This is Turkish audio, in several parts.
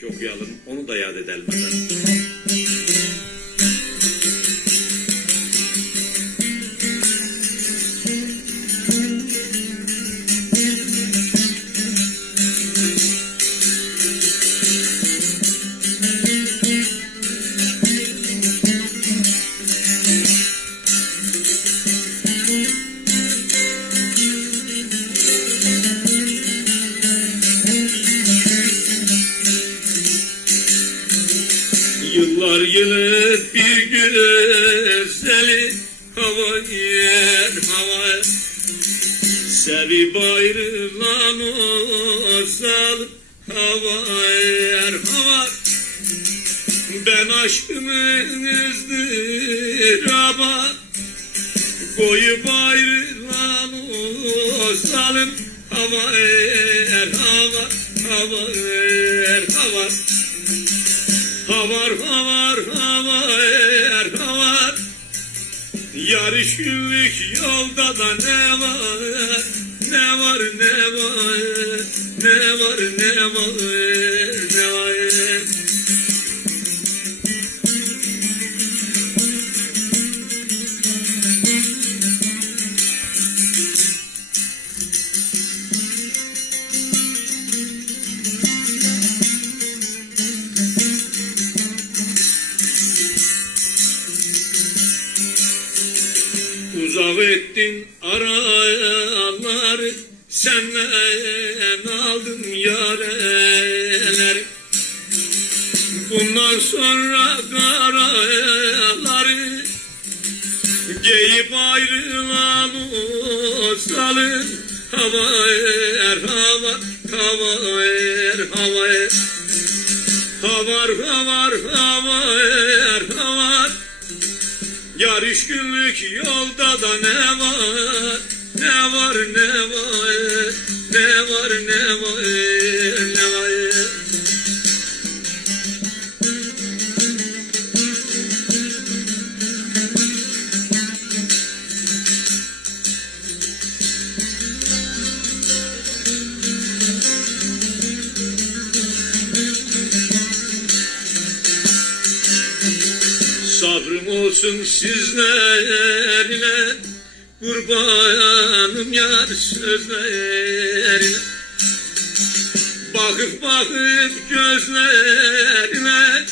türkü okuyalım. Onu da yad edelim Yıllar yılı bir güzeli hava yer hava. Sevi bayrılan ozal hava yer hava. Ben aşkımın ızdıraba Koyu bayrılan ozalım hava er hava hava er hava Havar havar havar. Yarış günlük yolda da ne var Ne var ne var Uzak ettin araları Senden aldım yareleri. Bundan sonra karaları Geyip ayrılan olsalım Hava er hava hava er hava er. Havar havar hava Yarış günlük yolda da ne var? Ne var ne var? Ne var ne var Sabrım olsun sizlerine Kurbanım yar sözlerine. Bakıp bakıp gözlerine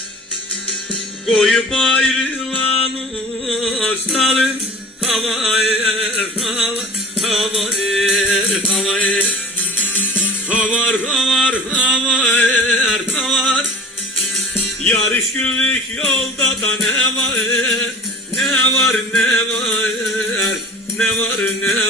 Koyup ayrılan ozalım Hava er hava hava Yarış günlük yolda da Ne var ne var Ne var ne var ne var